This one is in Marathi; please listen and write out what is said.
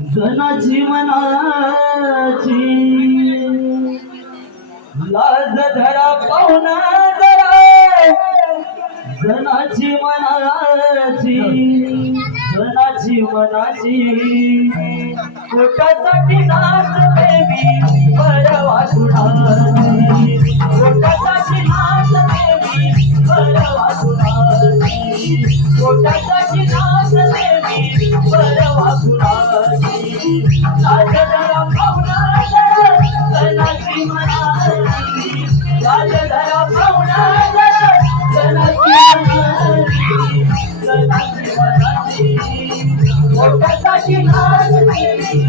जनाची मनाची लाज धरा पाहुणा जरा जनाची मनाची पोटासाठी नाचते मी बरवा कुणाची पोटासाठी नाचते मी बरवा कुणाची पोटासाठी नाचते मी बरवा कुणाची लाज धरा पाहुणा जरा जनाची मनाची लाज धरा पाहुणा जरा जनाची मनाची पोटासाठी नाचते मी